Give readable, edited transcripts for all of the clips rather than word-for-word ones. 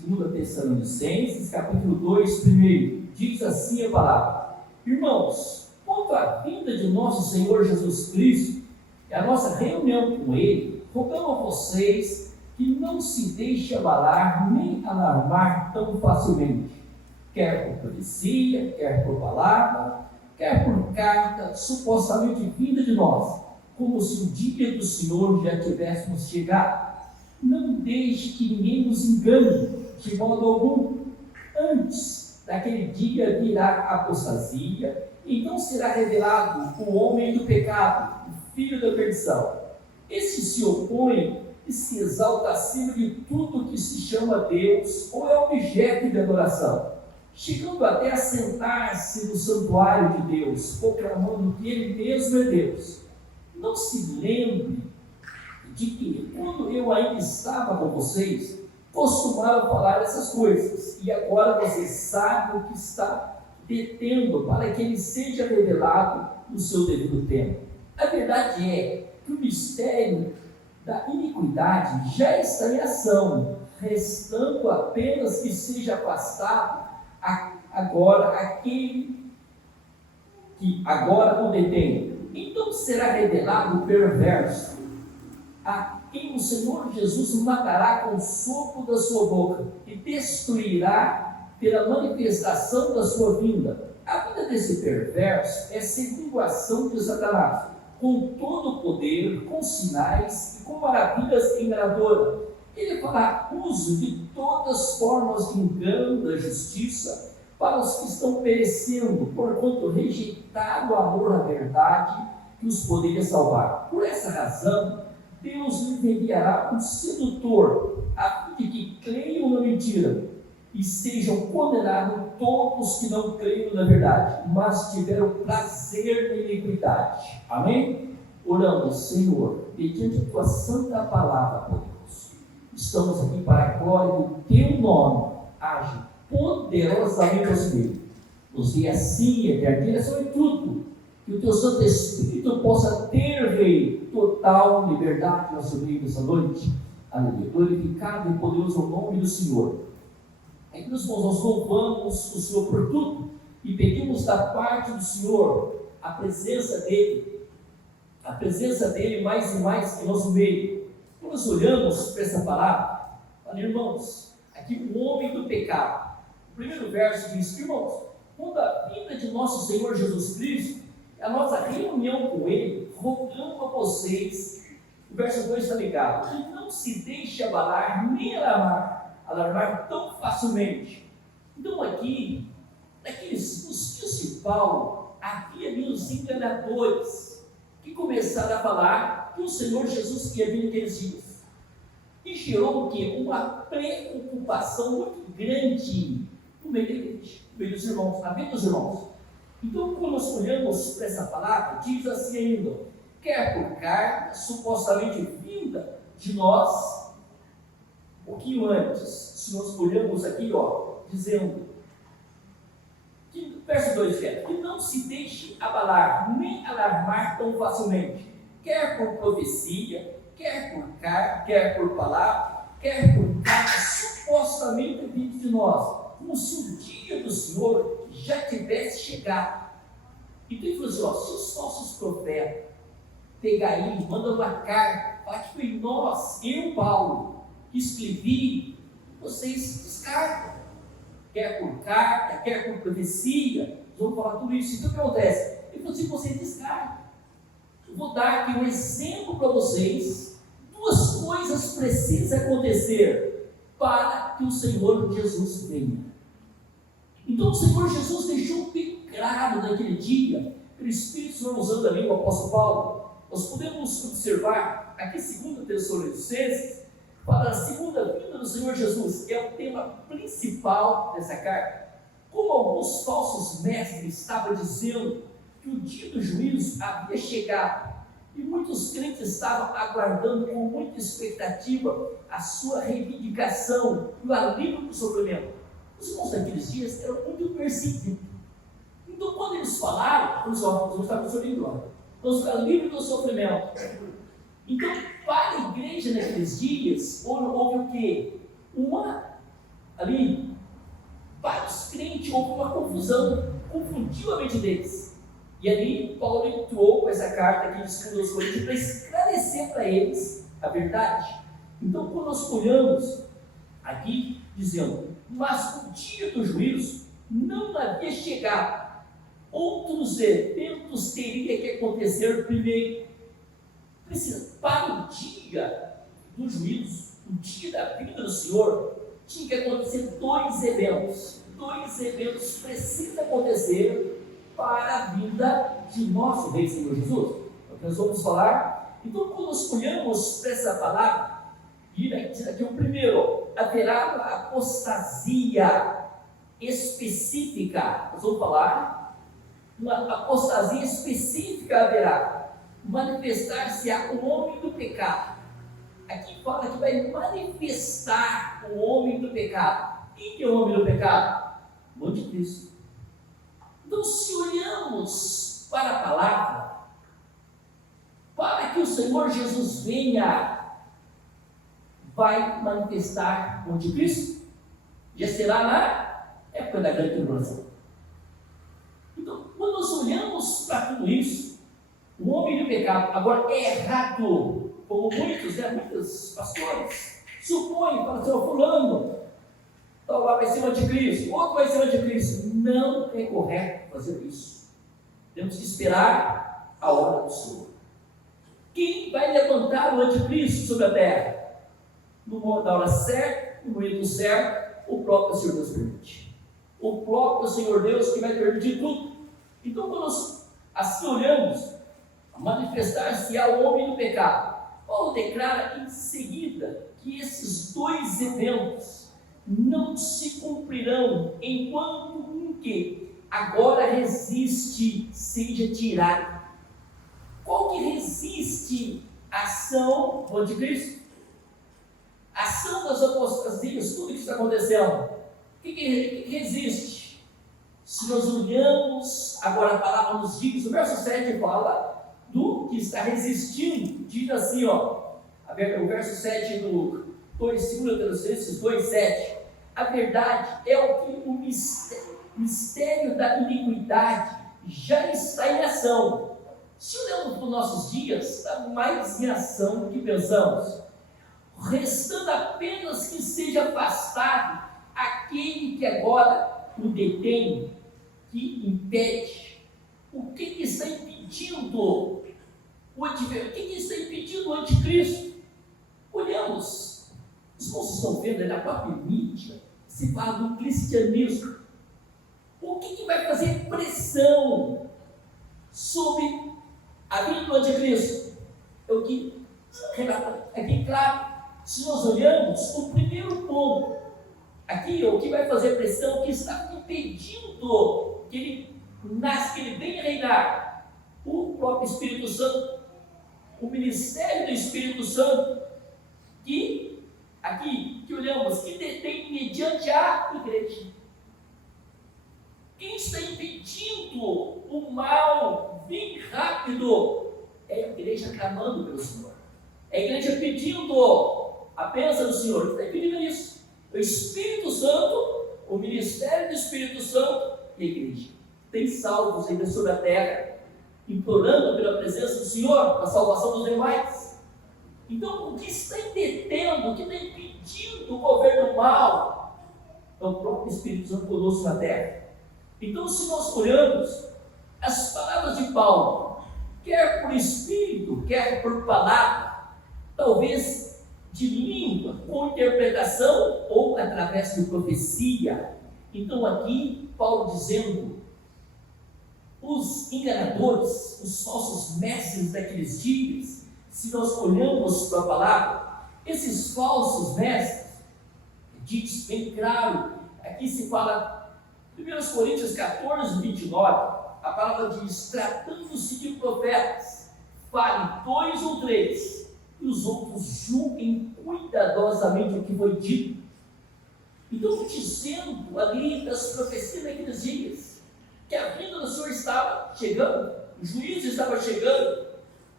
2 Tessalonicenses, capítulo 2, primeiro, diz assim a palavra: Irmãos, quanto à vinda de nosso Senhor Jesus Cristo e a nossa reunião com Ele, rogamos a vocês que não se deixe abalar nem alarmar tão facilmente, quer por profecia, quer por palavra, quer por carta supostamente vinda de nós, como se o dia do Senhor já tivéssemos chegado. Não deixe que ninguém nos engane de modo algum. Antes daquele dia virá a apostasia, então será revelado o homem do pecado, o filho da perdição. Este se opõe e se exalta acima de tudo que se chama Deus ou é objeto de adoração, chegando até a sentar-se no santuário de Deus, proclamando que Ele mesmo é Deus. Não se lembre de que, quando eu ainda estava com vocês, costumava falar essas coisas, e agora vocês sabem o que está detendo para que Ele seja revelado no seu devido tempo. A verdade é que o mistério da iniquidade já está em ação, restando apenas que seja afastado agora aquele que agora o detém. Então será revelado o perverso, a quem o Senhor Jesus matará com o sopro da sua boca e destruirá pela manifestação da sua vinda. A vida desse perverso é segundo a ação de Satanás, com todo o poder, com sinais e com maravilhas enganadoras. Ele fará uso de todas as formas de engano da justiça para os que estão perecendo, porquanto rejeitaram o amor à verdade que os poderia salvar. Por essa razão, Deus lhe enviará um sedutor, a fim de que creiam na mentira e sejam condenados todos que não creram na verdade, mas tiveram prazer na iniquidade. Amém? Oramos, Senhor, mediante a tua santa palavra, ó Deus, estamos aqui para a glória do teu nome. Age poderosamente nosso meio. Nos dê assim, eterna direção em tudo, que o teu Santo Espírito possa ter, Rei, total liberdade no nosso meio nessa noite. Aleluia. Glorificado e poderoso o nome do Senhor. É que nós louvamos o Senhor por tudo e pedimos da parte do Senhor a presença dele mais e mais em nosso meio. Quando nós olhamos para essa palavra, olha, irmãos, aqui o homem do pecado. O primeiro verso diz: irmãos, quando a vinda de nosso Senhor Jesus Cristo, a nossa reunião com Ele, rogamos a vocês, o verso 2 está ligado, que não se deixe abalar nem alarmar tão facilmente. Então aqui, nos dias de Paulo, havia ali os enganadores, que começaram a falar que o Senhor Jesus ia vir naqueles dias. E gerou o quê? Uma preocupação muito grande no meio da igreja, no meio dos irmãos, na vida dos irmãos. Então, quando nós olhamos para essa palavra, diz assim ainda: quer por carta, supostamente vinda de nós, um pouquinho antes, se nós olhamos aqui, dizendo, que, verso 2 que não se deixe abalar, nem alarmar tão facilmente, quer por profecia, quer por carta, quer por palavra, quer por carta, supostamente vinda de nós, como se o dia do Senhor já tivesse chegado. Então ele falou assim: se os falsos profetas pegarem, mandam uma carta, falar que foi nós, eu, Paulo, que escrevi, vocês descartam, quer por carta, quer por profecia, vamos falar tudo isso. Então o que acontece? Ele falou assim: vocês descartam. Eu vou dar aqui um exemplo para vocês. Duas coisas precisam acontecer para que o Senhor Jesus venha. Então o Senhor Jesus deixou bem claro naquele dia, pelo Espírito Senhor usando ali o apóstolo Paulo. Nós podemos observar aqui 2 Tessalonicenses, para a segunda vinda do Senhor Jesus, que é o tema principal dessa carta. Como alguns falsos mestres estavam dizendo que o dia do juízo havia chegado, e muitos crentes estavam aguardando com muita expectativa a sua reivindicação e o alívio do sofrimento. Os irmãos daqueles dias eram muito perseguidos. Então, quando eles falaram, nós estávamos sorrindo, nós ficamos livres do sofrimento. Então, para a igreja naqueles dias, houve o quê? Uma ali, vários crentes, houve uma confusão, confundiu a mente deles. E ali Paulo entrou com essa carta que ele escreveu aos Coríntios para esclarecer para eles a verdade. Então, quando nós olhamos aqui, dizendo, mas o dia do juízo não havia chegado, outros eventos teriam que acontecer primeiro. Para o dia do juízo, o dia da vinda do Senhor, tinha que acontecer dois eventos. Dois eventos precisam acontecer para a vinda de nosso Rei Senhor Jesus. É o que nós vamos falar. Então, quando nós olhamos para essa palavra, diz aqui o primeiro, haverá uma apostasia específica. Nós vamos falar, uma apostasia específica haverá. Manifestar-se-á o homem do pecado. Aqui fala que vai manifestar o homem do pecado. Quem é o homem do pecado? O anticristo. Então, se olhamos para a palavra, para que o Senhor Jesus venha, vai manifestar o anticristo. Já será na época da grande tribulação. Então, quando nós olhamos para tudo isso, o homem do pecado, agora é errado, como muitos pastores supõem, falam assim, fulano, então lá vai ser o anticristo, outro vai ser o anticristo. Não é correto fazer isso. Temos que esperar a hora do Senhor. Quem vai levantar o anticristo sobre a terra? Na hora certa, no momento certo, o próprio Senhor Deus permite. O próprio Senhor Deus que vai permitir tudo. Então, quando nós assim olhamos, manifestar-se ao homem do pecado, Paulo declara em seguida que esses dois eventos não se cumprirão enquanto um que agora resiste seja tirado. Qual que resiste a ação do anticristo? A ação das apostasias, tudo que está acontecendo. O que resiste? Se nós olhamos, agora a palavra nos diz, o verso 7 fala do que está resistindo, diz assim, o verso 7 do 2 Tessalonicenses 2:7, a verdade é o que o mistério da iniquidade já está em ação. Se olhamos para os nossos dias, está mais em ação do que pensamos, restando apenas que seja afastado aquele que agora o detém, que impede. O que está impedindo o adversário? O que está impedindo o anticristo? Olhamos, os irmãos estão vendo aí na própria mídia, se fala do cristianismo. O que vai fazer pressão sobre a vida do anticristo? É o que aqui, claro, se nós olhamos, o primeiro ponto, aqui, o que vai fazer pressão, o que está impedindo que ele nasça, que ele venha reinar, o próprio Espírito Santo, o ministério do Espírito Santo, que aqui, que olhamos, que detém mediante a igreja. Quem está impedindo o mal vir rápido é a igreja clamando pelo Senhor. É a igreja pedindo a bênção do Senhor. Está impedindo isso. O Espírito Santo, o ministério do Espírito Santo e a igreja. Tem salvos ainda sobre a terra, implorando pela presença do Senhor, a salvação dos demais. Então, o que está detendo, o que está impedindo o governo do mal, é o próprio Espírito Santo conosco na terra. Então, se nós olhamos as palavras de Paulo, quer por Espírito, quer por palavra, talvez de língua, com interpretação ou através de profecia. Então, aqui, Paulo dizendo, os enganadores, os falsos mestres daqueles dias, se nós olhamos para a palavra, esses falsos mestres, diz bem claro, aqui se fala, 1 Coríntios 14:29, a palavra diz, tratando-se de profetas, fale 2 ou 3, e os outros julguem cuidadosamente o que foi dito. Então, dizendo ali das profecias daqueles dias, que a vinda do Senhor estava chegando, o juízo estava chegando,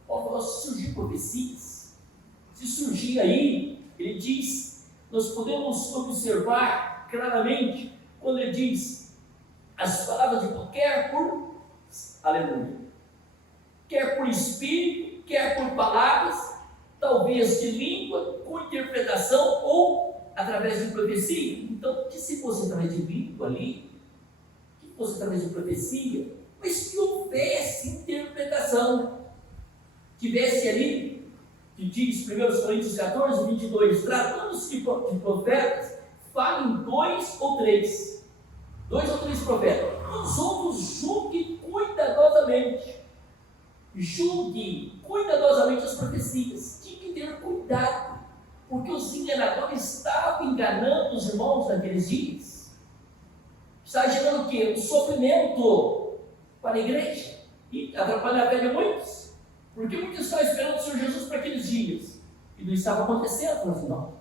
falou, se surgir profecias, se surgir aí, ele diz, nós podemos observar claramente quando ele diz as palavras de quer por, aleluia, quer por espírito, quer por palavras, talvez de língua, com interpretação ou através de profecia. Então, que se fosse através de língua ali, que fosse através de profecia, mas que houvesse interpretação, tivesse ali, que diz 1 Coríntios 14, 22, tratando-se de profetas, falem 2 ou 3 profetas, os outros julguem cuidadosamente as profecias. Tinha que ter cuidado, porque os enganadores estavam enganando os irmãos naqueles dias. Está gerando o quê? Um sofrimento para a igreja e atrapalhar a fé de muitos, porque muitos estavam esperando o Senhor Jesus para aqueles dias e não estava acontecendo, mas não.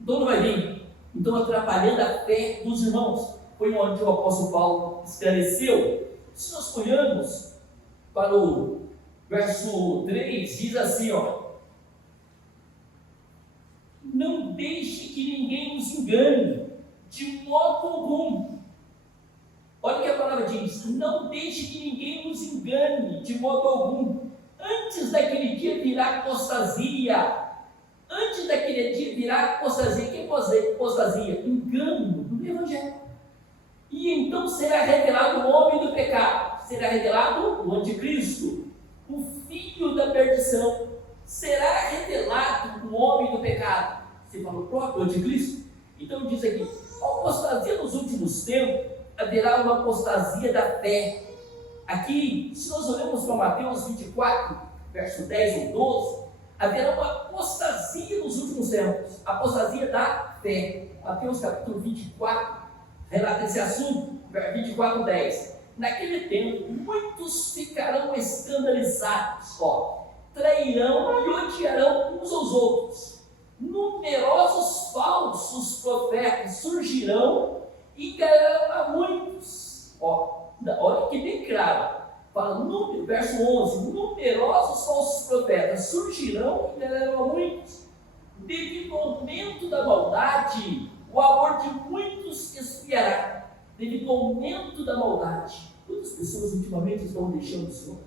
Então não vai vir. Então atrapalhando a fé dos irmãos. Foi onde o apóstolo Paulo esclareceu. Se nós olhamos para o verso 3, diz assim, não deixe que ninguém nos engane, de modo algum. Olha o que a palavra diz, não deixe que ninguém nos engane, de modo algum. Antes daquele dia virá apostasia. Antes daquele dia virá apostasia. Que é apostasia? Engano no Evangelho. E então será revelado o homem do pecado, será revelado o anticristo, o filho da perdição. Será revelado o homem do pecado. Você falou próprio anticristo? Então diz aqui, a apostasia nos últimos tempos, haverá uma apostasia da fé. Aqui, se nós olhamos para Mateus 24, verso 10 ou 12, haverá uma apostasia nos últimos tempos, apostasia da fé. Mateus capítulo 24, relata esse assunto, 24, 10. Naquele tempo, muitos ficarão escandalizados, trairão e odiarão uns aos outros. Numerosos falsos profetas surgirão e enganarão a muitos. Olha que bem claro. Fala, verso 11: numerosos falsos profetas surgirão e enganarão a muitos. Devido ao aumento da maldade, o amor de muitos esfriará. Devido ao aumento da maldade. Quantas pessoas ultimamente estão deixando o Senhor?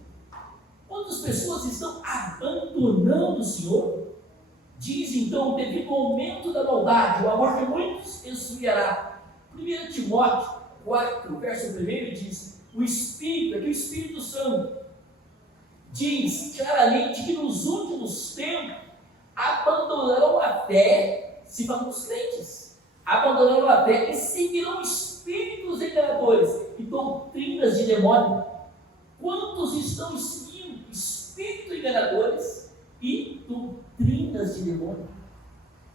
Quantas pessoas estão abandonando o Senhor? Diz então, devido ao aumento da maldade, o amor de muitos esfriará. 1 Timóteo 4, verso 1 diz, o Espírito, aqui o Espírito Santo, diz claramente que nos últimos tempos abandonarão a fé, se falamos os crentes, abandonarão a fé e seguirão espíritos enganadores e doutrinas de demônio. Quantos estão seguindo espíritos enganadores e doutrinas de demônio?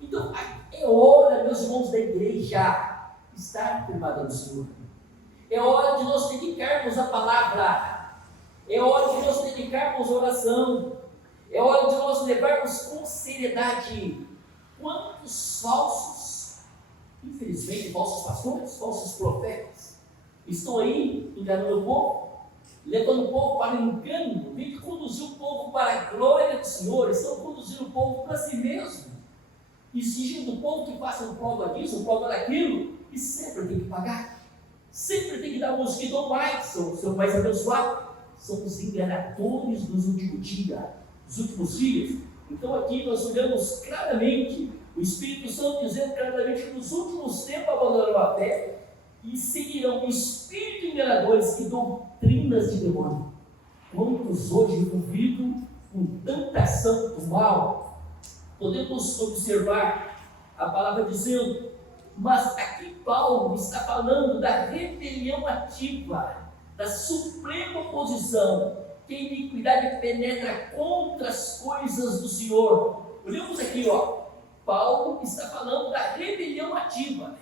Então, é hora, meus irmãos da igreja, estar firmada no Senhor. É hora de nós dedicarmos a palavra. É hora de nós dedicarmos a oração. É hora de nós levarmos com seriedade. Quantos falsos, infelizmente, falsos pastores, falsos profetas, estão aí enganando o povo, levando o povo para o engano, vem de conduzir o povo para a glória do Senhor, estão conduzindo o povo para si mesmo, exigindo do povo que faça prova disso, prova daquilo, e sempre tem que pagar, sempre tem que dar uns que dão mais, são mais abençoados, são os enganadores dos últimos dias. Então aqui nós olhamos claramente, o Espírito Santo dizendo claramente que nos últimos tempos abandonarão a fé e seguirão espíritos enganadores e doutrinas de demônio. Quantos hoje envolvidos com tanta ação do mal? Podemos observar a palavra dizendo, mas aqui Paulo está falando da rebelião ativa, da suprema oposição, que a iniquidade penetra contra as coisas do Senhor. Olhamos aqui, Paulo está falando da rebelião ativa,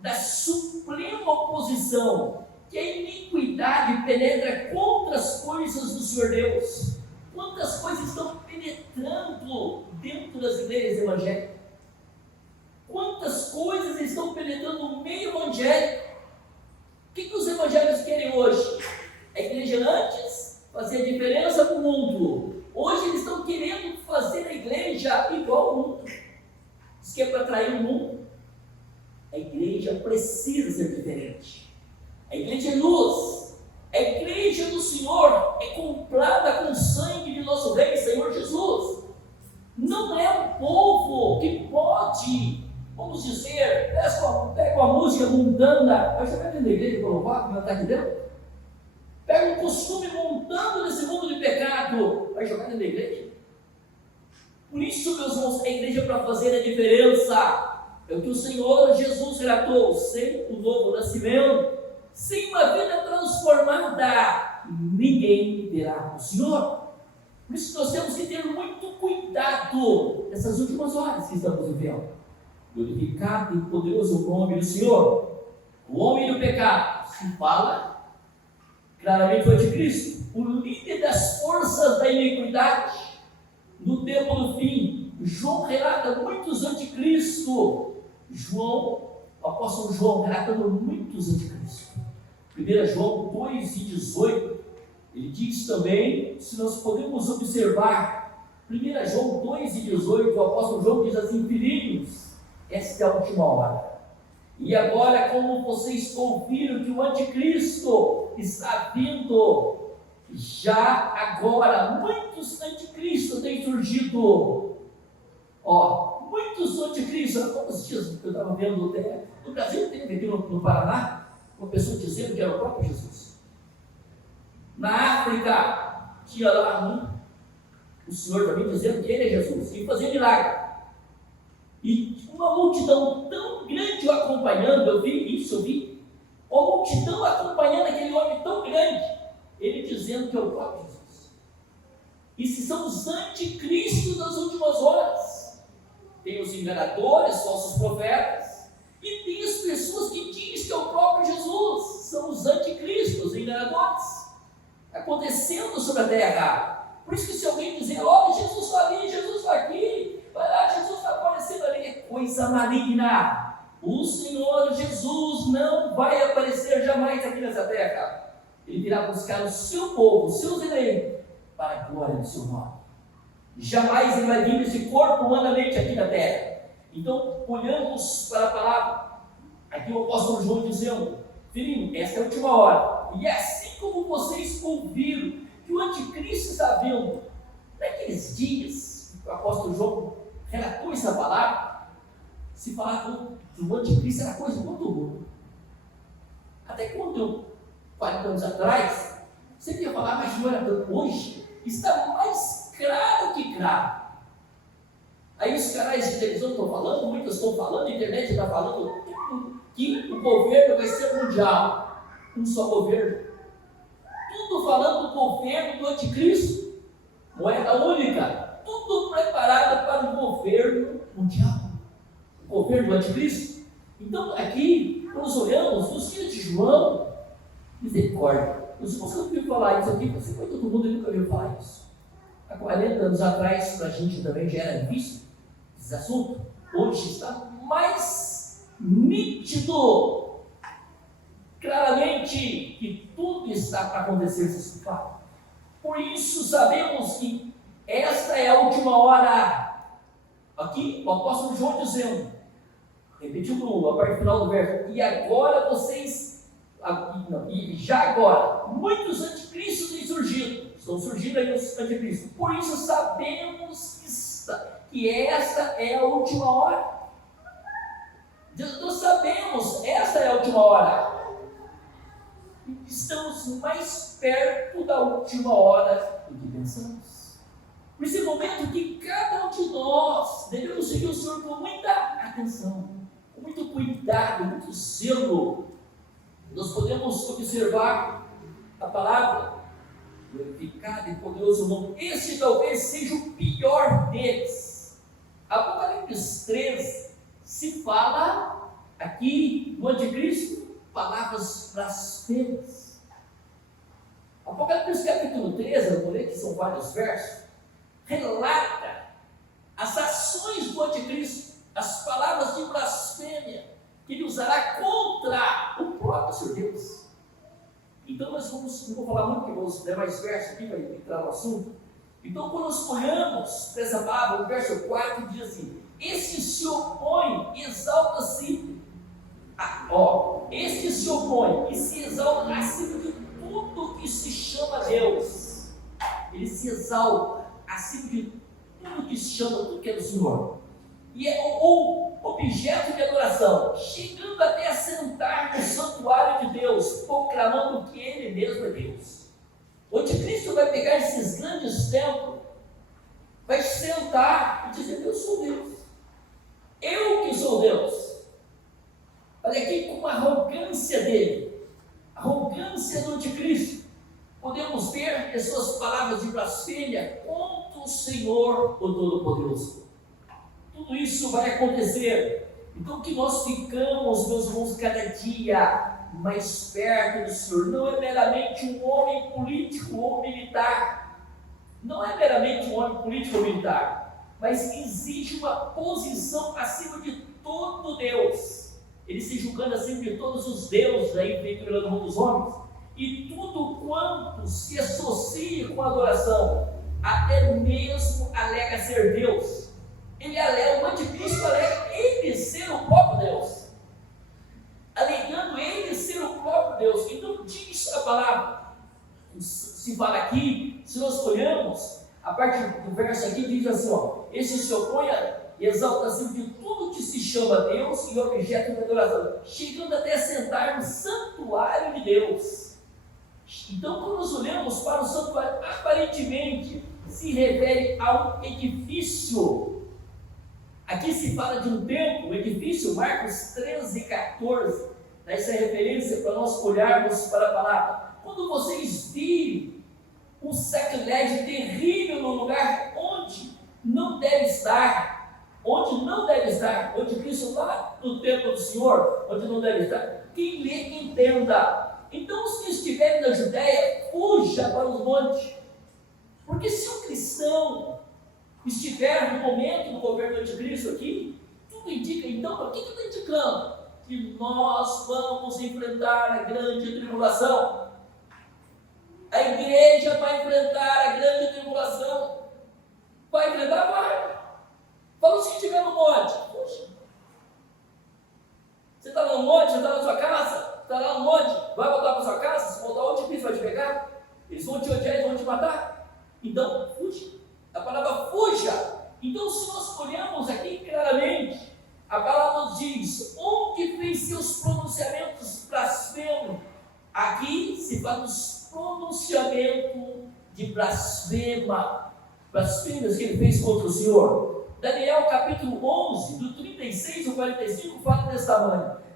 da suprema oposição, que a iniquidade penetra contra as coisas do Senhor Deus. Quantas coisas estão penetrando dentro das igrejas evangélicas? Quantas coisas estão penetrando no meio evangélico? O que os evangélicos querem hoje? A igreja antes fazia diferença para o mundo. Hoje eles estão querendo fazer a igreja igual ao mundo. Diz que é para atrair o mundo. A igreja precisa ser diferente. A igreja é luz. A igreja do Senhor é comprada com o sangue de nosso Rei, Senhor Jesus. Não é um povo que pode, vamos dizer, pega uma música mundana, mas você vai dentro da igreja para louvar, como ela está aqui dentro? Pega um costume montando nesse mundo de pecado, vai jogar dentro da igreja? Por isso, meus irmãos, a igreja é para fazer a diferença. É o que o Senhor Jesus relatou, sem o novo nascimento, sem uma vida transformada, ninguém verá o Senhor. Por isso nós temos que ter muito cuidado nessas últimas horas que estamos vivendo. Glorificado e poderoso o nome do Senhor. O homem do pecado se fala claramente o anticristo, o líder das forças da iniquidade. No tempo do fim, João relata muitos anticristos. O apóstolo João relatando muitos anticristos. 1 João 2:18, ele diz também, se nós podemos observar, 1 João 2:18, o apóstolo João diz assim: filhinhos, esta é a última hora. E agora, como vocês ouviram que o anticristo está vindo, já agora muitos anticristos têm surgido. Muitos anticristos. Há poucos dias eu estava vendo até no Brasil, teve aqui no Paraná, uma pessoa dizendo que era o próprio Jesus. Na África, tinha lá o Senhor também dizendo que ele é Jesus, e fazia milagre. E uma multidão tão grande o acompanhando, eu vi, uma multidão acompanhando aquele homem tão grande, ele dizendo que é o próprio Jesus. E se são os anticristos das últimas horas. Tem os enganadores, falsos profetas, e tem as pessoas que dizem que é o próprio Jesus, são os anticristos, os enganadores, acontecendo sobre a terra. Por isso que se alguém dizer, olha, Jesus está ali, Jesus está aqui, vai lá, Jesus está aparecendo ali, é coisa maligna. O Senhor Jesus não vai aparecer jamais aqui nessa terra. Ele virá buscar o seu povo, os seus eleitos, para a glória do seu nome. Jamais ele vai vir nesse corpo humanamente aqui na terra. Então, olhamos para a palavra, aqui o apóstolo João dizendo, filhinho, esta é a última hora. E assim como vocês ouviram que o anticristo está vindo, naqueles dias, o apóstolo João relatou essa palavra, se falava do anticristo era coisa muito boa. Até quando 40 anos atrás, você ia falar, mas não era tanto. Hoje está mais claro que claro. Aí os canais de televisão estão falando, muitos estão falando, a internet está falando que o governo vai ser mundial, um só governo. Tudo falando do governo do anticristo, moeda única, tudo preparado para o governo mundial, o governo do anticristo. Então aqui, nós olhamos nos dias de João, misericórdia. Os irmãos nunca ouviram falar isso aqui, você foi todo mundo e nunca ouviu falar isso. Há 40 anos atrás, para a gente também já era visto esse assunto. Hoje está mais nítido, claramente, que tudo está para acontecer se fato. Por isso sabemos que esta é a última hora. Aqui o apóstolo João dizendo, repetiu a parte final do verso, e agora vocês, e já agora, muitos anticristos têm surgido. Estão surgindo aí os anticristos. Por isso sabemos que esta é a última hora. Nós sabemos, esta é a última hora. Estamos mais perto da última hora do que pensamos. Por esse momento que cada um de nós devemos seguir o Senhor com muita atenção, com muito cuidado, muito zelo. Nós podemos observar a palavra, glorificado e poderoso nome. Esse talvez seja o pior deles. Apocalipse 13 se fala aqui no anticristo palavras blasfemas. Apocalipse capítulo 13, eu vou ler que são vários versos, relata as ações do anticristo, as palavras de blasfêmia que ele usará contra o próprio Senhor Deus. Então nós vamos, não vou falar muito, porque vamos ler mais versos aqui para entrar no assunto. Então quando nós olhamos para essa palavra, o verso 4 diz assim, esse se opõe, exalta-se Este se opõe e se exalta acima de tudo que se chama Deus. Ele se exalta acima de tudo que se chama, tudo que é do Senhor. E é o objeto de adoração, chegando até a sentar no santuário de Deus, proclamando que Ele mesmo é Deus. O anticristo vai pegar esses grandes templos, vai sentar e dizer: eu sou Deus, eu que sou Deus. Olha aqui com a arrogância dele, a arrogância do anticristo. Podemos ver as suas palavras de blasfêmia contra o Senhor, o Todo-Poderoso. Tudo isso vai acontecer. Então que nós ficamos, meus irmãos, cada dia mais perto do Senhor. Não é meramente um homem político ou militar. Não é meramente um homem político ou militar. Mas exige uma posição acima de todo Deus. Ele se julgando acima de todos os deuses aí feito pelo mundo dos homens. E tudo quanto se associa com a adoração, até mesmo alega ser Deus. O anticristo alega ele ser o próprio Deus, alegando ele ser o próprio Deus. Então diz a palavra, se fala aqui, se nós olhamos, a parte do verso aqui diz assim: este se opõe e exalta acima de tudo que se chama Deus e objeto de adoração, chegando até a sentar no santuário de Deus. Então, quando nós olhamos para o santuário, aparentemente se refere a um edifício. Aqui se fala de um templo, o edifício, Marcos 13:14, dá essa referência para nós olharmos para a palavra. Quando vocês virem um sacrilégio terrível no lugar onde não deve estar, onde Cristo lá no templo do Senhor, onde não deve estar, quem lê entenda. Então, os que estiverem na Judéia, fuja para os montes, porque se um cristão estiver no momento do governo do anticristo aqui, tudo indica, então, o que está indicando? Que nós vamos enfrentar a grande tribulação. A igreja vai enfrentar a grande tribulação. Vai enfrentar? Vai. Fala se estiver no monte. Poxa, você está no monte, você está na sua casa, está lá no monte, vai voltar para sua casa, se voltar, o anticristo vai te pegar, eles vão te odiar, eles vão te matar. Então, fuja. A palavra fuja. Então, se nós olhamos aqui claramente, a palavra nos diz: onde fez seus pronunciamentos blasfemos. Aqui se fala dos pronunciamentos de blasfêmias que ele fez contra o Senhor. Daniel capítulo 11, do 36 ao 45, fala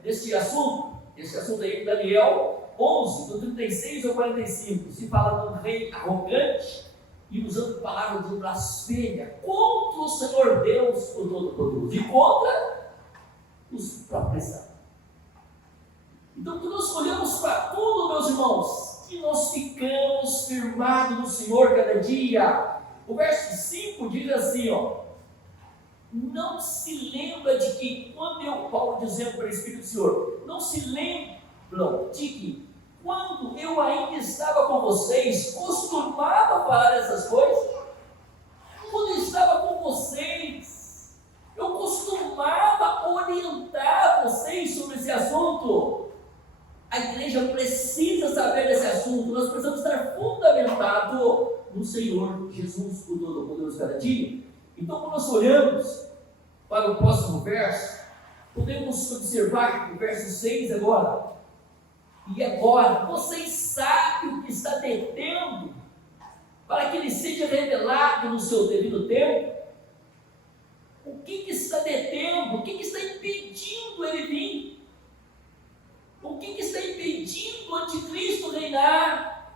deste assunto aí, Daniel 11, do 36 ao 45, se fala de um rei arrogante e usando palavras de blasfêmia contra o Senhor Deus, o Todo-Poderoso, e contra os próprios santos. Então, quando nós olhamos para tudo, meus irmãos, que nós ficamos firmados no Senhor cada dia. O verso 5 diz assim: não se lembra de que, quando Paulo dizendo para o Espírito do Senhor, não se lembram de que, quando eu ainda estava com vocês, costumava falar essas coisas? Quando eu estava com vocês, eu costumava orientar vocês sobre esse assunto. A igreja precisa saber desse assunto. Nós precisamos estar fundamentados no Senhor Jesus, o Todo-Poderoso, cada dia. Então, quando nós olhamos para o próximo verso, podemos observar o verso 6 agora. E agora, vocês sabem o que está detendo para que ele seja revelado no seu devido tempo? O que está detendo? O que está impedindo ele vir? O que está impedindo o anticristo reinar?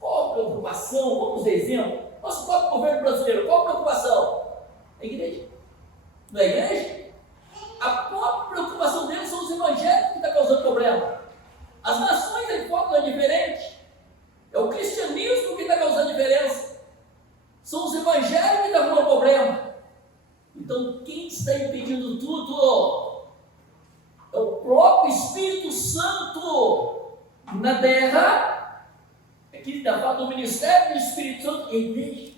Qual a preocupação? Vamos ver exemplo. Nosso próprio governo brasileiro, qual a preocupação? A igreja. Não é a igreja? A própria preocupação deles são os evangélicos que estão causando problema. As nações aí fora não é diferente. É o cristianismo que está causando diferença. São os evangélicos que estão dando problema. Então, quem está impedindo tudo? É o próprio Espírito Santo na terra. Aqui está falando do ministério do Espírito Santo e a igreja.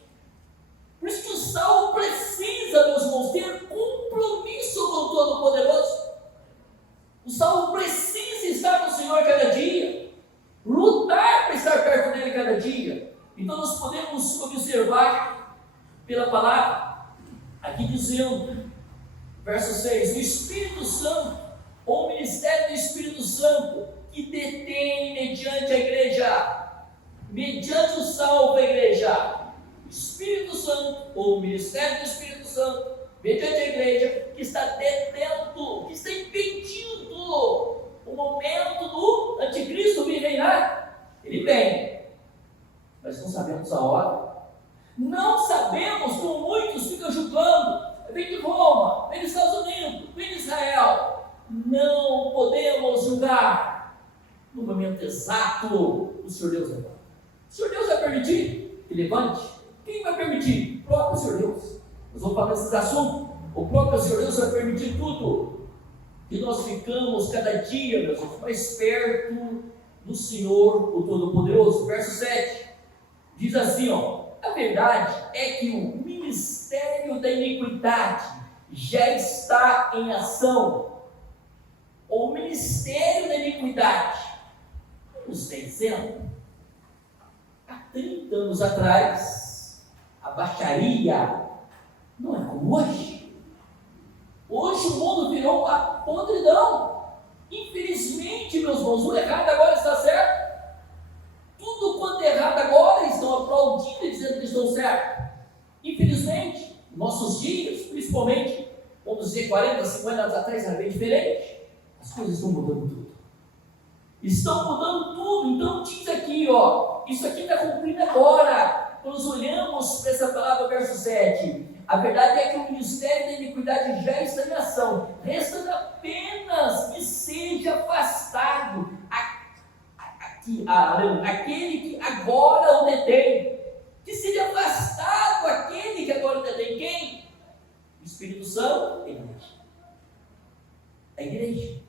Por isso que o salvo precisa, meus irmãos, ter compromisso com o Todo-Poderoso. O salvo aqui dizendo, verso 6, o Espírito Santo, ou o ministério do Espírito Santo, que detém mediante a igreja, mediante o salvo a igreja, o Espírito Santo, ou o ministério do Espírito Santo, mediante a igreja, que está detendo, que está impedindo o momento do anticristo vir reinar. Ele vem, mas não sabemos a hora, não sabemos, como muitos ficam julgando, vem de Roma, vem dos Estados Unidos, vem de Israel. Não podemos julgar no momento exato o Senhor Deus levanta. O Senhor Deus vai permitir que levante? Quem vai permitir? O próprio Senhor Deus. Nós vamos falar desses assuntos. O próprio Senhor Deus vai permitir tudo. E nós ficamos cada dia, meus irmãos, mais perto do Senhor, o Todo-Poderoso. Verso 7 diz assim, a verdade é que o ministério da iniquidade já está em ação. O ministério da iniquidade nos vencendo. Há 30 anos atrás, a baixaria não é como hoje. Hoje o mundo virou uma podridão. Infelizmente, meus irmãos, o errado agora está certo. Tudo quanto é errado agora estão aplaudindo e dizendo que estão certos. Infelizmente, nossos dias, principalmente, vamos dizer, 40, 50 anos atrás, era bem diferente. As coisas estão mudando tudo. Estão mudando tudo. Então diz aqui, isso aqui está cumprindo agora. Quando nós olhamos para essa palavra, verso 7, a verdade é que o ministério da iniquidade já está em ação. Resta apenas que seja afastado aquele que agora o detém. Que seja afastado aquele que agora o detém. Quem? O Espírito Santo, a igreja. A igreja.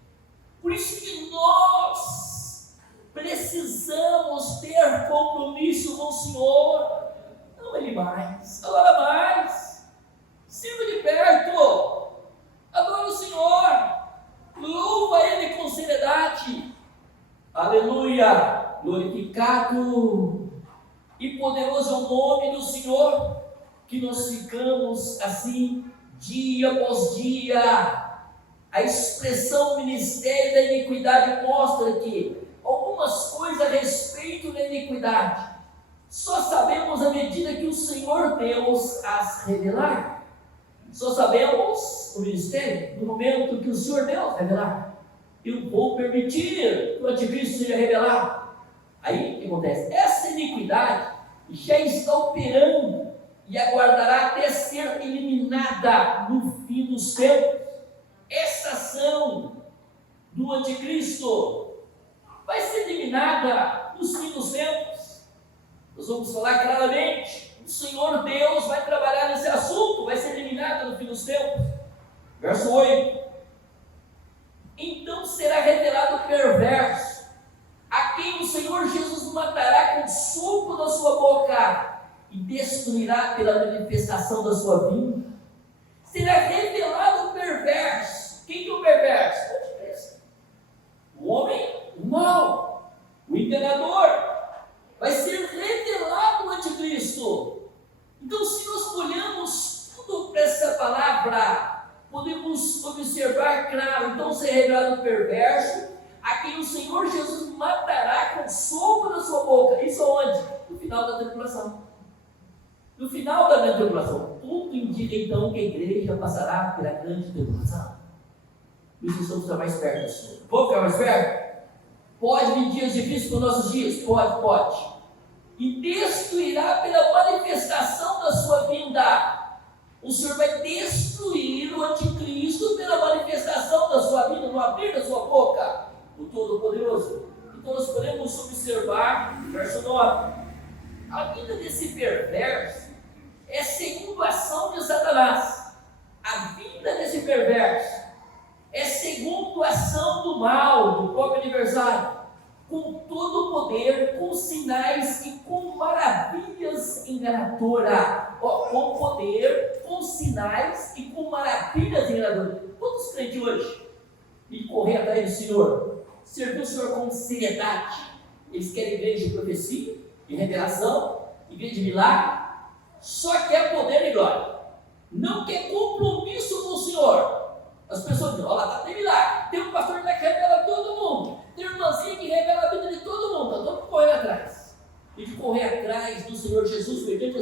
Por isso que nós precisamos ter compromisso com o Senhor. Não Ele mais, adora mais, sirva de perto, adora o Senhor, louva Ele com seriedade. Aleluia, glorificado e poderoso é o nome do Senhor, que nós ficamos assim dia após dia. A expressão ministério da iniquidade mostra que algumas coisas a respeito da iniquidade só sabemos à medida que o Senhor Deus as revelar. Só sabemos o ministério no momento que o Senhor Deus revelar. Eu vou permitir que o anticristo seja revelado. Aí o que acontece? Essa iniquidade já está operando e aguardará até ser eliminada no fim dos tempos. Essa ação do anticristo vai ser eliminada nos fim dos tempos. Nós vamos falar claramente. O Senhor Deus vai trabalhar nesse assunto, vai ser eliminada no fim dos tempos. Verso 8. Então será revelado o perverso, a quem o Senhor Jesus matará com o sopro da sua boca e destruirá pela manifestação da sua vinda. Será revelado o perverso. Quem que é o perverso? O homem, o mau, o enganador. Vai ser revelado o anticristo. Então, se nós olhamos tudo para essa palavra, podemos observar, claro, então ser revelado o perverso, a quem o Senhor Jesus matará com o sopro da sua boca. Isso aonde? No final da tribulação. No final da tribulação. Tudo indica então que a igreja passará pela grande tribulação. Por isso estamos mais perto do Senhor. Vamos ficar mais perto? Pode vir dias difíceis para os nossos dias? Pode. E destruirá pela manifestação da sua vinda. O Senhor vai destruir o anticristo pela manifestação da sua vinda, no abrir da sua boca, o Todo-Poderoso. Então nós podemos observar, verso 9, a vinda desse perverso é segundo a ação de Satanás. A vinda desse perverso é segundo a ação do mal, do próprio adversário, com todo o poder, com sinais e com maravilhas enganadoras. Com poder, com sinais e com maravilhas enganadoras. Quantos crentes hoje e correr atrás do Senhor, servir o Senhor com seriedade? Eles querem igreja de profecia, de revelação, igreja de milagre, só quer poder e glória. Não quer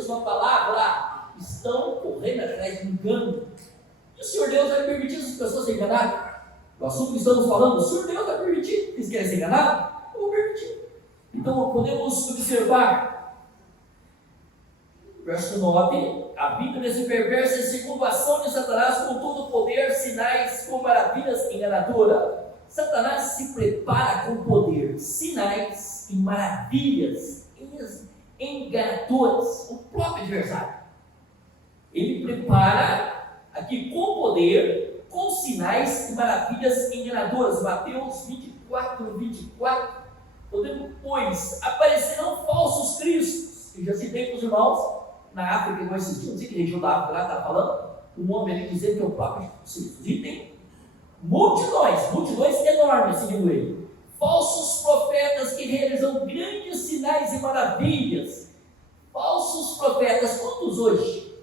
sua palavra, estão correndo atrás de engano. E o Senhor Deus vai permitir essas pessoas se enganarem? O assunto que estamos falando, o Senhor Deus vai permitir. Eles querem se enganar? Eu vou permitir. Então podemos observar, verso 9, a vida desse perverso é segundo a ação de Satanás com todo o poder, sinais com maravilhas enganadoras. Satanás se prepara com poder, sinais e maravilhas enganadoras. O próprio adversário. Ele prepara aqui com poder, com sinais e maravilhas enganadoras. Mateus 24, 24. Podemos, pois, aparecerão falsos cristos. Eu já citei para os irmãos, na África, igual esses dias, não sei que região da África lá está falando, um homem ali dizendo que é o próprio Jesus. E tem multidões enormes seguindo ele. Falsos profetas que realizam grandes sinais e maravilhas. Falsos profetas, quantos hoje?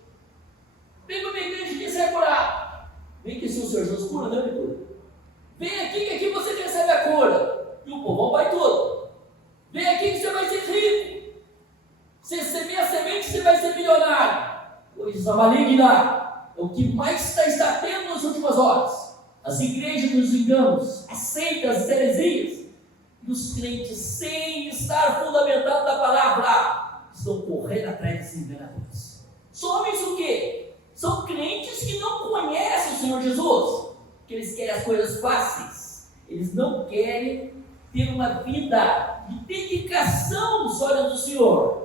Vem para uma igreja que sai curado. Vem que se o Senhor Jesus cura, não ele cura. Vem aqui que aqui você recebe a cura. E o povão vai todo. Vem aqui que você vai ser rico. Você receber a semente, você vai ser milionário. Coisa maligna. É o que mais está tendo nas últimas horas. As igrejas dos enganos, as seitas, as heresias. E os crentes, sem estar fundamentados na palavra, estão correndo atrás desses enganadores. São homens o quê? São crentes que não conhecem o Senhor Jesus. Que eles querem as coisas fáceis. Eles não querem ter uma vida de dedicação nos olhos do Senhor.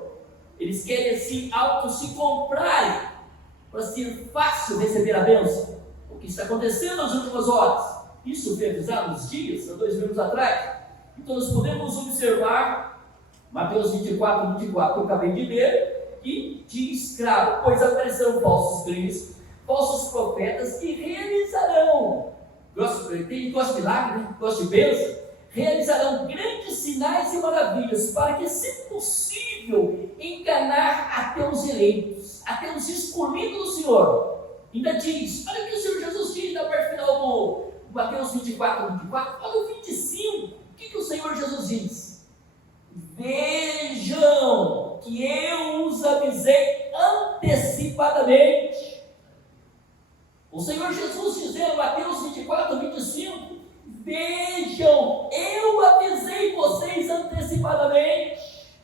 Eles querem se comprarem para ser fácil receber a bênção. O que está acontecendo nas últimas horas? Isso foi avisado nos dias, há 2 minutos atrás. Então nós podemos observar Mateus 24, 24, que eu acabei de ler, que diz claro, pois aparecerão falsos cristos, falsos profetas que realizarão, gosta de milagre, né? Gosta de bênção, realizarão grandes sinais e maravilhas, para que, se possível, enganar até os eleitos, até os escolhidos do Senhor. Ainda diz, olha o que o Senhor Jesus diz na parte final do Mateus 24, 24, olha o 25, o que o Senhor Jesus diz? Vejam que eu os avisei antecipadamente. O Senhor Jesus dizendo, Mateus 24, 25, vejam, eu avisei vocês antecipadamente,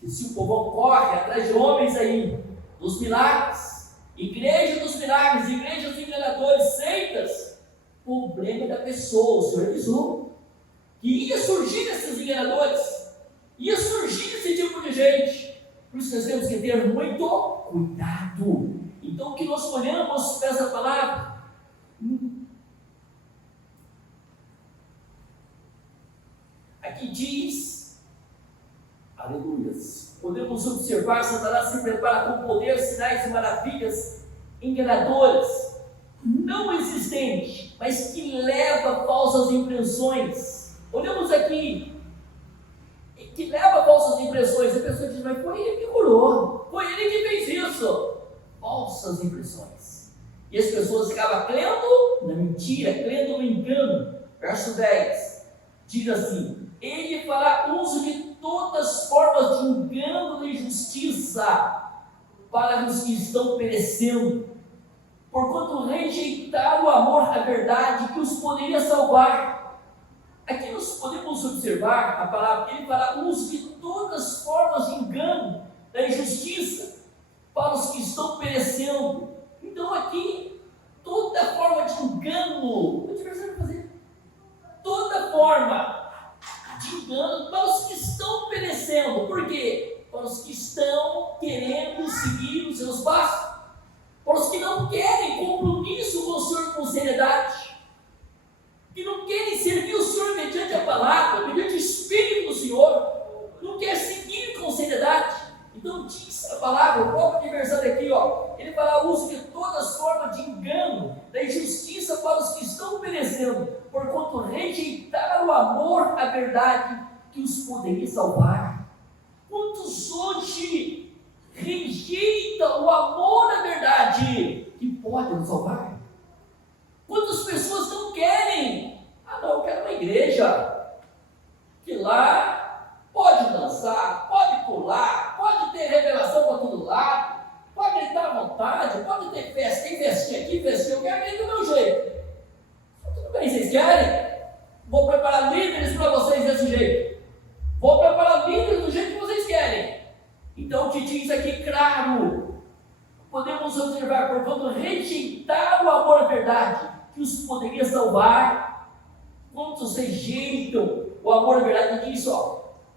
que se o povo corre atrás de homens aí, dos milagres, igreja dos milagres, igrejas dos enganadores, seitas, o problema da pessoa, o Senhor avisou, que ia surgir esses enganadores, ia surgir esse tipo de gente, por isso nós temos que ter muito cuidado. Então o que nós olhamos para essa palavra? Aqui diz, aleluias, podemos observar Satanás se prepara com poder, sinais e maravilhas enganadoras, não existentes, mas que leva a falsas impressões. Olhamos aqui, que leva a falsas impressões. A pessoa diz, mas foi ele que curou, foi ele que fez isso. Falsas impressões. E as pessoas acabam crendo na mentira, crendo no engano. Verso 10 diz assim: ele fará uso de todas as formas de engano e injustiça para os que estão perecendo, porquanto rejeitaram o amor à verdade que os poderia salvar. Aqui nós podemos observar a palavra, ele fará uso de todas as formas de engano, da injustiça, para os que estão perecendo. Então aqui, toda forma de engano, o adversário vai fazer, toda forma de engano para os que estão perecendo. Por quê? Para os que estão querendo seguir os seus passos, para os que não querem compromisso com o Senhor com seriedade, que não querem servir o Senhor mediante a palavra, mediante o Espírito do Senhor, não quer seguir com seriedade. Então diz a palavra, o próprio adversário aqui, ele fará uso de todas as formas de engano, da injustiça para os que estão perecendo, porquanto rejeitaram o amor à verdade que os poderia salvar. Quantos hoje rejeitam o amor à verdade que pode nos salvar? Quantas pessoas não querem? Não, eu quero uma igreja que lá pode dançar, pode pular, pode ter revelação para todo lado, pode gritar à vontade, pode ter festa, tem festinha aqui, festinha, eu quero ver do meu jeito. Tudo bem, vocês querem? Vou preparar líderes para vocês desse jeito. Vou preparar líderes do jeito que vocês querem. Então, te diz aqui, claro, podemos observar, porquanto rejeitar o amor à verdade, que os poderia salvar, quantos rejeitam o amor à verdade, diz,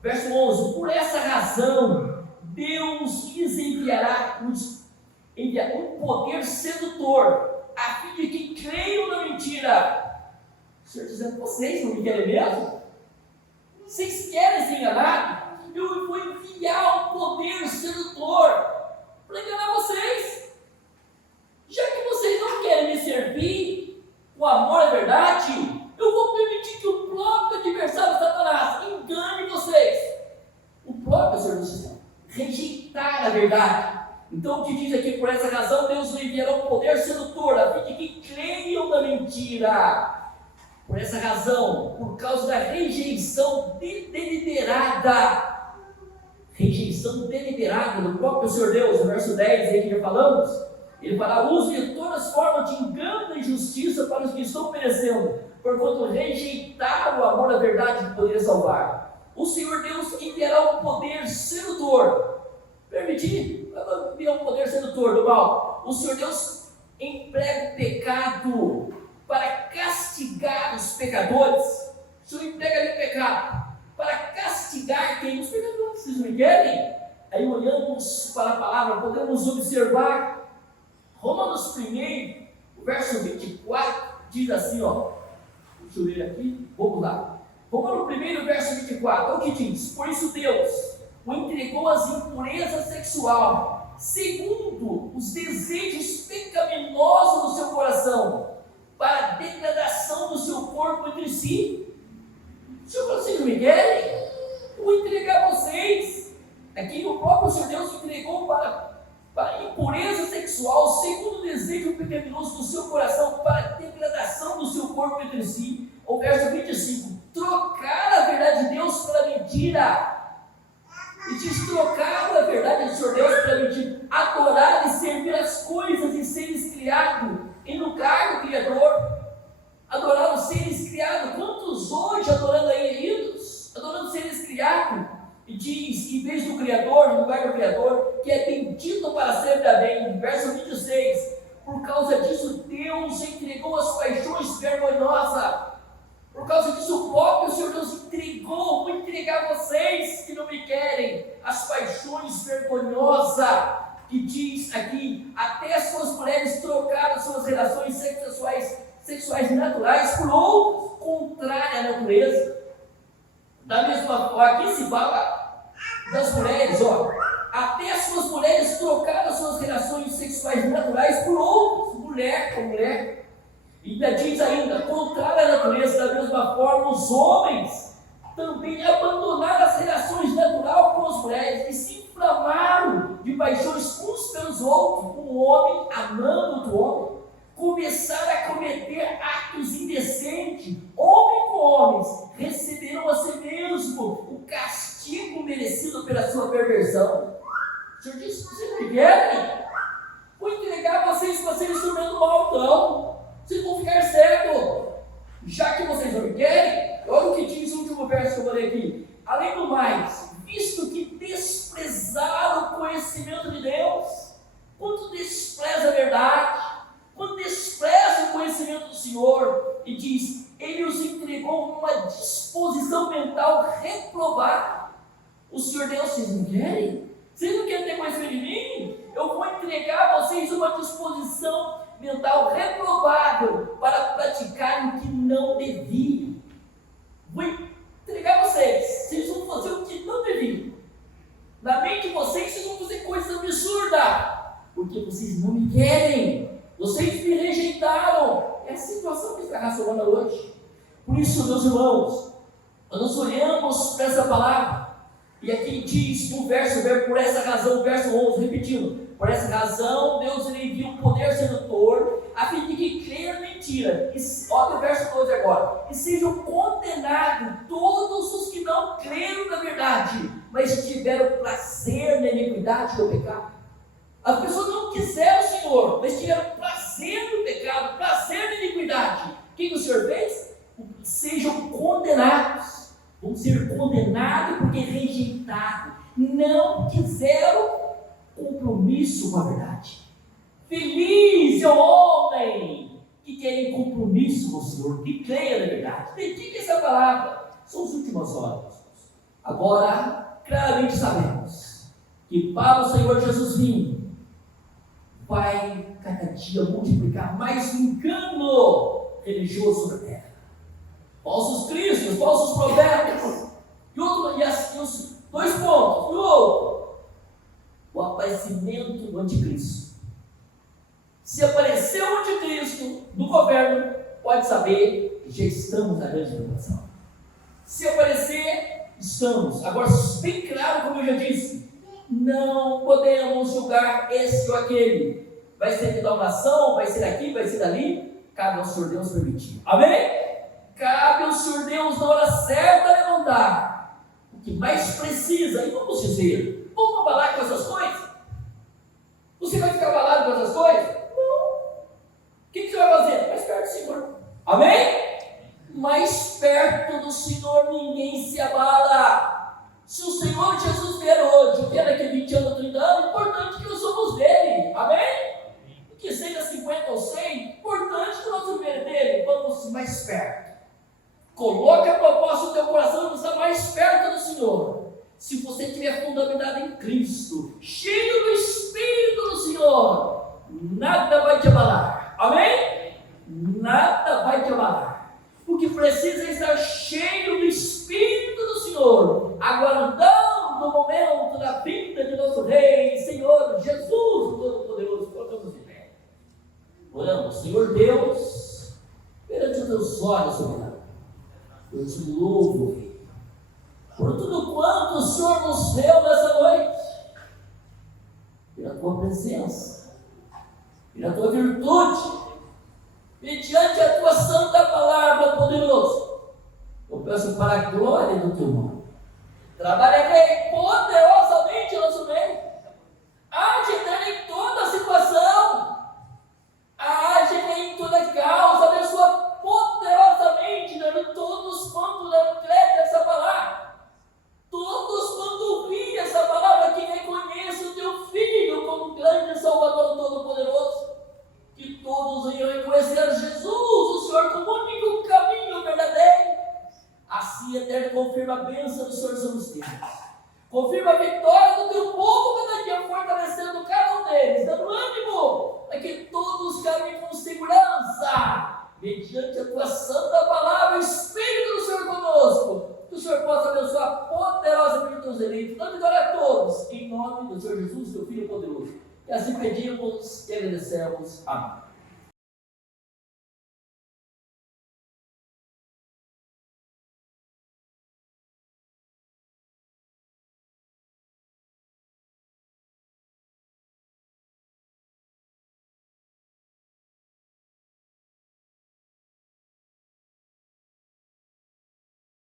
verso 11, por essa razão, Deus lhes enviará um poder sedutor, a fim de que creiam na mentira. O Senhor dizendo, vocês não me querem mesmo? Vocês querem ser enganados? Eu vou enviar um poder sedutor para enganar vocês. Já que vocês não querem me servir com amor à verdade, eu vou permitir que o próprio adversário Satanás engane vocês. O próprio Senhor disse, rejeitar a verdade. Então o que diz aqui, por essa razão, Deus lhe enviará um poder sedutor, a fim de que creiam na mentira. Por essa razão, por causa da rejeição deliberada do próprio Senhor Deus, no verso 10, aí que já falamos, ele fará uso de todas as formas de engano e injustiça para os que estão perecendo, porquanto rejeitaram o amor à verdade que poderia salvar. O Senhor Deus enviará um poder sedutor, permitir enviar um poder sedutor do mal. O Senhor Deus emprega o pecado para castigar os pecadores. O Senhor emprega ali o pecado para castigar quem? Os pecadores. Vocês me querem? Aí olhamos para a palavra, podemos observar Romanos 1, o verso 24, diz assim, deixa eu ler aqui, vamos lá. Romanos 1, verso 24, é o que diz: por isso Deus o entregou às impurezas sexual, segundo os desejos pecaminosos do seu coração, para a degradação do seu corpo entre si. O Senhor falou, vocês não me querem? Eu vou entregar vocês. Aqui o próprio Senhor Deus entregou para a impureza sexual, segundo o desejo pecaminoso do seu coração, para a degradação do seu corpo entre si. O verso 25, trocar a verdade de Deus pela mentira. E diz, trocar a verdade do Senhor Deus pela mentira, adorar e servir as coisas e seres criados em lugar do Criador, adorar os seres criados. Quantos hoje adorando aí ídolos, adorando seres criados, e diz, em vez do Criador, no lugar do Criador, que é bendito para sempre, amém. Verso 26, por causa disso Deus entregou as paixões vergonhosas. Por causa disso o próprio Senhor Deus entregou, vou entregar vocês que não me querem, as paixões vergonhosas, que diz aqui, até as suas mulheres trocaram suas relações sexuais naturais por outras, contrárias à natureza. Da mesma forma, aqui se fala das mulheres, até as suas mulheres trocaram suas relações sexuais naturais por outras, mulher com mulher. E ainda diz ainda, contrária à natureza, da mesma forma, os homens também abandonaram as relações naturais com as mulheres e se inflamaram de paixões uns pelos outros, um homem amando outro homem, começaram a cometer atos indecentes, homem com homens, receberão a si mesmo o castigo merecido pela sua perversão. O Senhor disse, vocês me querem? Vou entregar vocês para serem instrumento mal, então. Vocês vão ficar cegos. Já que vocês não me querem, olha o que diz o último verso que eu falei aqui. Além do mais, visto que desprezaram o conhecimento de Deus, quanto despreza a verdade, quando despreza o conhecimento do Senhor, e diz, Ele os entregou uma disposição mental reprovada. O Senhor Deus, vocês não querem? Vocês não querem ter conhecimento de mim? Eu vou entregar a vocês uma disposição mental reprovável para praticar o que não deviam. Vou entregar a vocês vão fazer o que não deviam. Na mente de vocês vão fazer coisas absurdas, porque vocês não me querem. Vocês me rejeitaram. É a situação que está racionando hoje. Por isso, meus irmãos, nós olhamos para essa palavra, e aqui diz no verso, por essa razão, verso 11, repetindo, por essa razão, Deus envia um poder sedutor, a fim de que creiam na mentira. Olha o verso 12 agora. E sejam condenados todos os que não creram na verdade, mas tiveram prazer na iniquidade do pecado. As pessoas não quiseram o Senhor, mas tiveram prazer no pecado, prazer na iniquidade. O que o Senhor fez? Sejam condenados. Vão ser condenados porque rejeitaram. Não quiseram compromisso com a verdade. Feliz é o homem que tem compromisso com o Senhor, que creia na verdade. Dedique essa palavra. São as últimas horas. Agora, claramente sabemos que para o Senhor Jesus vindo, vai cada dia multiplicar mais um engano religioso sobre a terra. Falsos cristos, falsos profetas. E os dois pontos. E o outro, o aparecimento do anticristo. Se aparecer o anticristo no governo, pode saber que já estamos na grande tribulação. Se aparecer, estamos. Agora, bem claro, como eu já disse, não podemos julgar esse ou aquele. Vai ser de tal nação, vai ser aqui, vai ser dali. Cabe ao Senhor Deus permitir. Amém? Cabe ao Senhor Deus, na hora certa, levantar o que mais precisa. E vamos dizer, vamos abalar com essas coisas? Você vai ficar abalado com essas coisas? Não. O que você vai fazer? Mais perto do Senhor. Amém? Mais perto do Senhor ninguém se abala. Se o Senhor Jesus vier hoje, vier daqui 20 anos, 30 anos, é importante que nós somos dele. Amém? Que seja 50 ou 100, importante que nós somos dele. Vamos mais perto. Coloque a proposta no teu coração de estar mais perto do Senhor. Se você estiver fundamentado em Cristo, cheio do Espírito do Senhor, nada vai te abalar. Amém? Nada vai te abalar. O que precisa é estar cheio do Espírito do Senhor, aguardando o momento da vinda de nosso Rei, Senhor Jesus, Todo-Poderoso. Colocamos de pé. Oramos, Senhor Deus, perante os teus olhos, soberano, eu te louvo, Rei, por tudo quanto o Senhor nos deu nessa noite, pela tua presença, pela tua virtude, mediante a tua santa palavra, poderoso. Eu peço para a glória do teu nome. Trabalharei poderosamente no nosso meio. Age em toda situação. Age em toda causa. Abençoa poderosamente, dando todos quanto creem essa palavra. Todos quanto ouvir essa palavra, que reconheça o teu Filho como grande Salvador Todo-Poderoso. Que todos venham reconhecer Jesus, o Senhor, como o único caminho verdadeiro. Assim, Eterno, confirma a bênção do Senhor sobre os teus. Confirma a vitória do teu povo cada dia, fortalecendo cada um deles, dando ânimo a que todos caminhem com segurança, mediante a tua santa palavra, o Espírito do Senhor conosco. Que o Senhor possa abençoar poderosamente os teus eleitos, dando vitória a todos, em nome do Senhor Jesus, teu Filho poderoso. E assim pedimos e agradecemos. Amém.